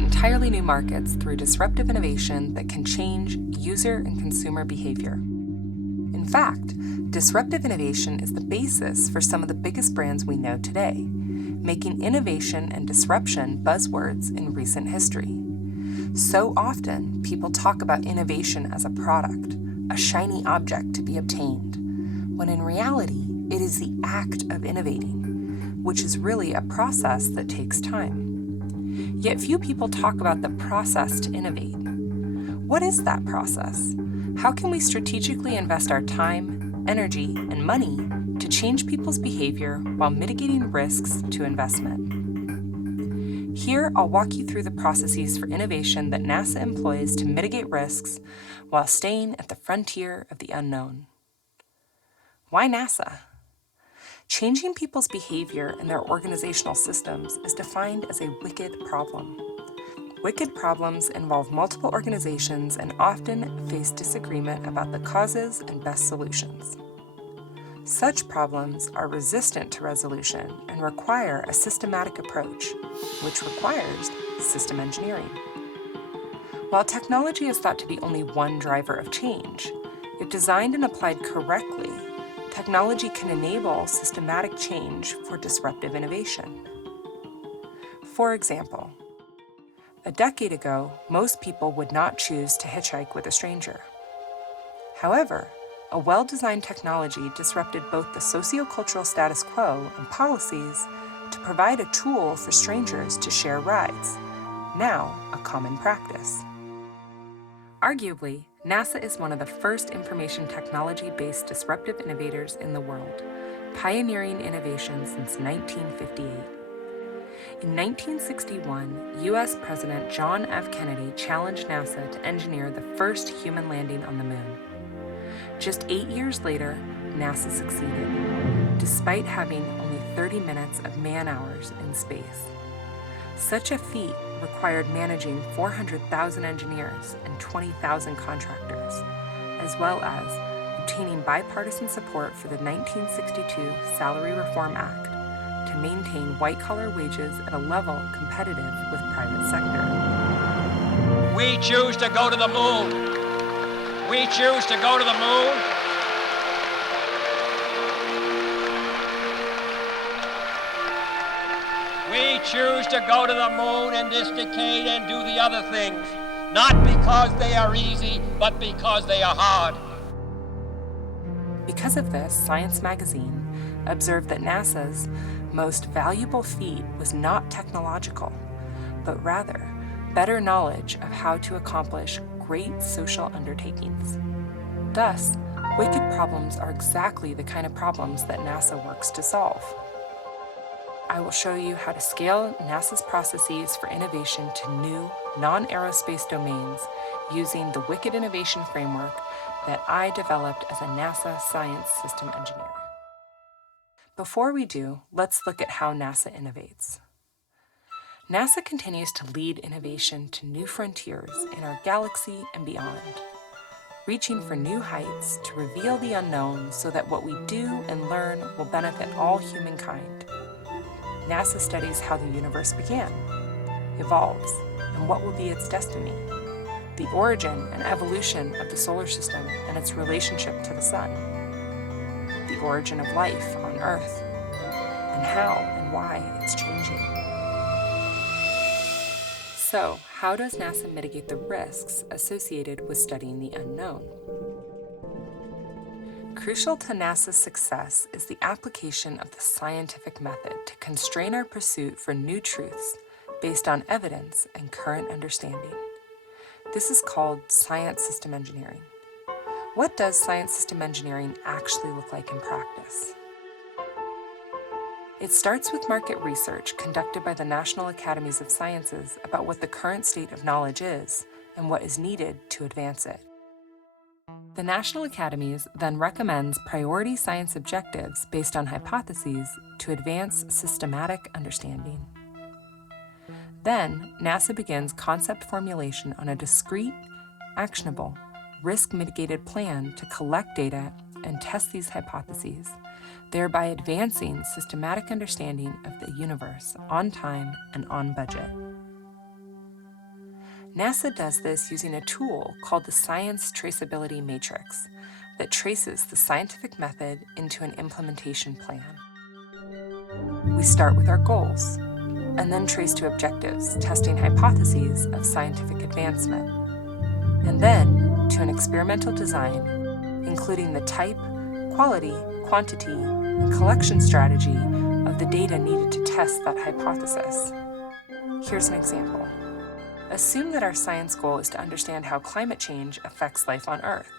create entirely new markets through disruptive innovation that can change user and consumer behavior. In fact, disruptive innovation is the basis for some of the biggest brands we know today, making innovation and disruption buzzwords in recent history. So often, people talk about innovation as a product, a shiny object to be obtained, when in reality, it is the act of innovating, which is really a process that takes time. Yet few people talk about the process to innovate. What is that process? How can we strategically invest our time, energy, and money to change people's behavior while mitigating risks to investment? Here, I'll walk you through the processes for innovation that NASA employs to mitigate risks while staying at the frontier of the unknown. Why NASA? Changing people's behavior and their organizational systems is defined as a wicked problem. Wicked problems involve multiple organizations and often face disagreement about the causes and best solutions. Such problems are resistant to resolution and require a systematic approach, which requires system engineering. While technology is thought to be only one driver of change, if designed and applied correctly, technology can enable systematic change for disruptive innovation. For example, a decade ago, most people would not choose to hitchhike with a stranger. However, a well-designed technology disrupted both the sociocultural status quo and policies to provide a tool for strangers to share rides, now a common practice. Arguably, NASA is one of the first information technology-based disruptive innovators in the world, pioneering innovation since 1958. In 1961, U.S. President John F. Kennedy challenged NASA to engineer the first human landing on the moon. Just 8 years later, NASA succeeded, despite having only 30 minutes of man-hours in space. Such a feat required managing 400,000 engineers and 20,000 contractors, as well as obtaining bipartisan support for the 1962 Salary Reform Act to maintain white-collar wages at a level competitive with private sector. We choose to go to the moon. We choose to go to the moon. We choose to go to the moon in this decade and do the other things, not because they are easy, but because they are hard. Because of this, Science magazine observed that NASA's most valuable feat was not technological, but rather better knowledge of how to accomplish great social undertakings. Thus, wicked problems are exactly the kind of problems that NASA works to solve. I will show you how to scale NASA's processes for innovation to new, non-aerospace domains using the Wicked Innovation Framework that I developed as a NASA science system engineer. Before we do, let's look at how NASA innovates. NASA continues to lead innovation to new frontiers in our galaxy and beyond, reaching for new heights to reveal the unknown so that what we do and learn will benefit all humankind. NASA studies how the universe began, evolves, and what will be its destiny, the origin and evolution of the solar system and its relationship to the sun, the origin of life on Earth, and how and why it's changing. So, how does NASA mitigate the risks associated with studying the unknown? Crucial to NASA's success is the application of the scientific method to constrain our pursuit for new truths based on evidence and current understanding. This is called science system engineering. What does science system engineering actually look like in practice? It starts with market research conducted by the National Academies of Sciences about what the current state of knowledge is and what is needed to advance it. The National Academies then recommends priority science objectives based on hypotheses to advance systematic understanding. Then, NASA begins concept formulation on a discrete, actionable, risk-mitigated plan to collect data and test these hypotheses, thereby advancing systematic understanding of the universe on time and on budget. NASA does this using a tool called the Science Traceability Matrix that traces the scientific method into an implementation plan. We start with our goals, and then trace to objectives, testing hypotheses of scientific advancement, and then to an experimental design, including the type, quality, quantity, and collection strategy of the data needed to test that hypothesis. Here's an example. Assume that our science goal is to understand how climate change affects life on Earth.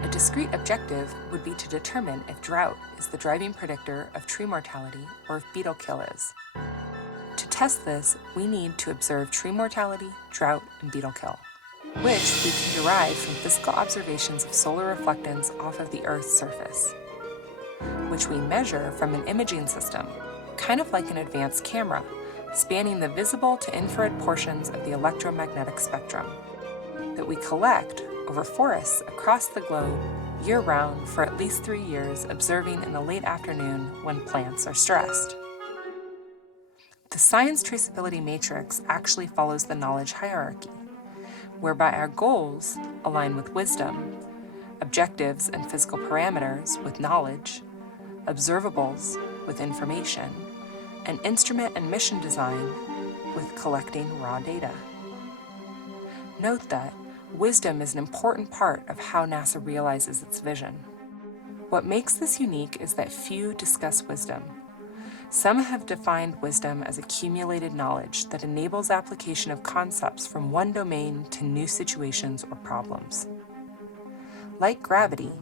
A discrete objective would be to determine if drought is the driving predictor of tree mortality or if beetle kill is. To test this, we need to observe tree mortality, drought, and beetle kill, which we can derive from physical observations of solar reflectance off of the Earth's surface, which we measure from an imaging system, kind of like an advanced camera, spanning the visible to infrared portions of the electromagnetic spectrum, that we collect over forests across the globe year-round for at least 3 years, observing in the late afternoon when plants are stressed. The Science Traceability Matrix actually follows the knowledge hierarchy, whereby our goals align with wisdom, objectives and physical parameters with knowledge, observables with information, and instrument and mission design with collecting raw data. Note that wisdom is an important part of how NASA realizes its vision. What makes this unique is that few discuss wisdom. Some have defined wisdom as accumulated knowledge that enables application of concepts from one domain to new situations or problems. Like gravity,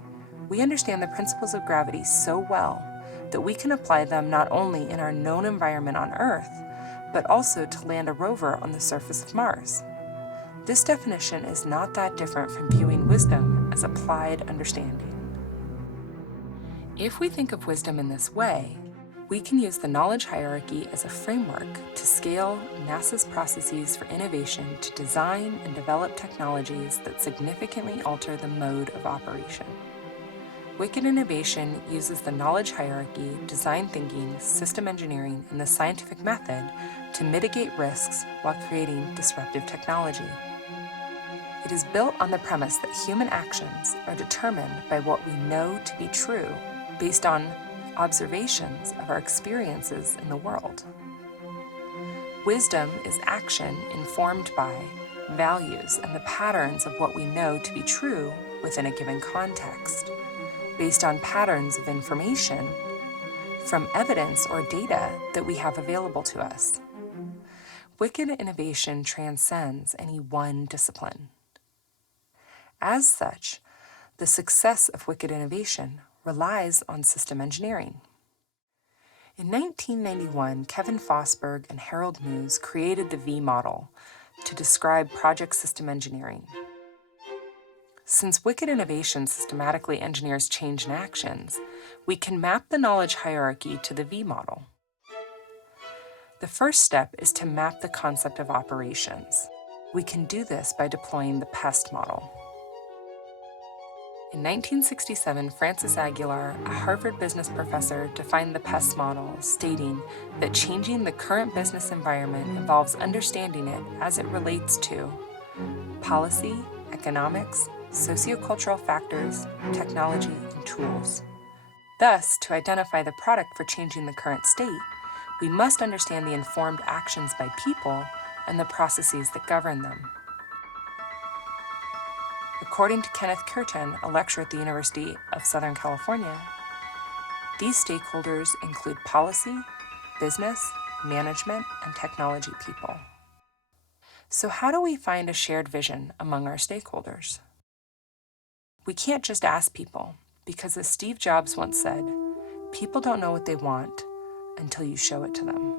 we understand the principles of gravity so well that we can apply them not only in our known environment on Earth, but also to land a rover on the surface of Mars. This definition is not that different from viewing wisdom as applied understanding. If we think of wisdom in this way, we can use the knowledge hierarchy as a framework to scale NASA's processes for innovation to design and develop technologies that significantly alter the mode of operation. WKID Innovation uses the knowledge hierarchy, design thinking, system engineering, and the scientific method to mitigate risks while creating disruptive technology. It is built on the premise that human actions are determined by what we know to be true based on observations of our experiences in the world. Wisdom is action informed by values and the patterns of what we know to be true within a given context, based on patterns of information from evidence or data that we have available to us. WKID Innovation transcends any one discipline. As such, the success of WKID Innovation relies on system engineering. In 1991, Kevin Fosberg and Harold Moos created the V model to describe project system engineering. Since WKID Innovation systematically engineers change in actions, we can map the knowledge hierarchy to the V model. The first step is to map the concept of operations. We can do this by deploying the PEST model. In 1967, Francis Aguilar, a Harvard business professor, defined the PEST model, stating that changing the current business environment involves understanding it as it relates to policy, economics, sociocultural factors, technology, and tools. Thus, to identify the product for changing the current state, we must understand the informed actions by people and the processes that govern them. According to Kenneth Curtin, a lecturer at the University of Southern California, these stakeholders include policy, business, management, and technology people. So how do we find a shared vision among our stakeholders? We can't just ask people, because as Steve Jobs once said, people don't know what they want until you show it to them.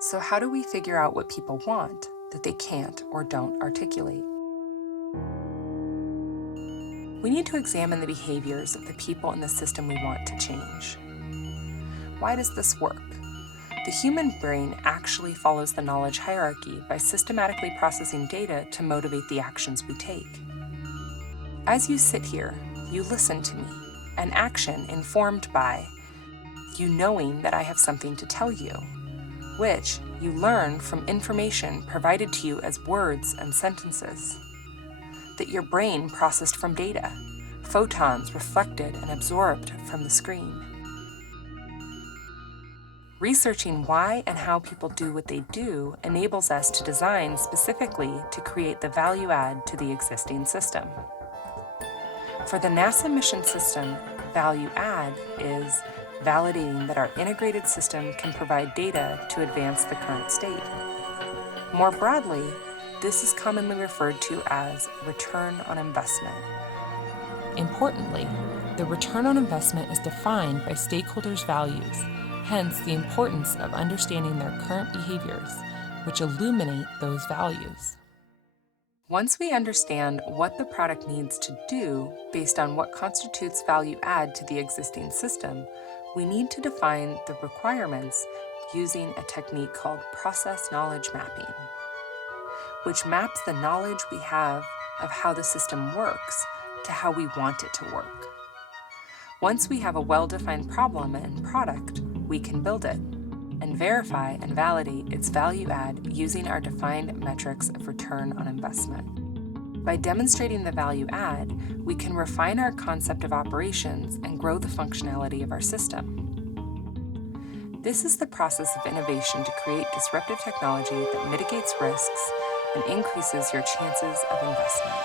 So how do we figure out what people want that they can't or don't articulate? We need to examine the behaviors of the people in the system we want to change. Why does this work? The human brain actually follows the knowledge hierarchy by systematically processing data to motivate the actions we take. As you sit here, you listen to me, an action informed by you knowing that I have something to tell you, which you learn from information provided to you as words and sentences, that your brain processed from data, photons reflected and absorbed from the screen. Researching why and how people do what they do enables us to design specifically to create the value add to the existing system. For the NASA mission system, value add is validating that our integrated system can provide data to advance the current state. More broadly, this is commonly referred to as return on investment. Importantly, the return on investment is defined by stakeholders' values, hence the importance of understanding their current behaviors, which illuminate those values. Once we understand what the product needs to do based on what constitutes value add to the existing system, we need to define the requirements using a technique called process knowledge mapping, which maps the knowledge we have of how the system works to how we want it to work. Once we have a well-defined problem and product, we can build it and verify and validate its value add using our defined metrics of return on investment. By demonstrating the value add, we can refine our concept of operations and grow the functionality of our system. This is the process of innovation to create disruptive technology that mitigates risks and increases your chances of investment.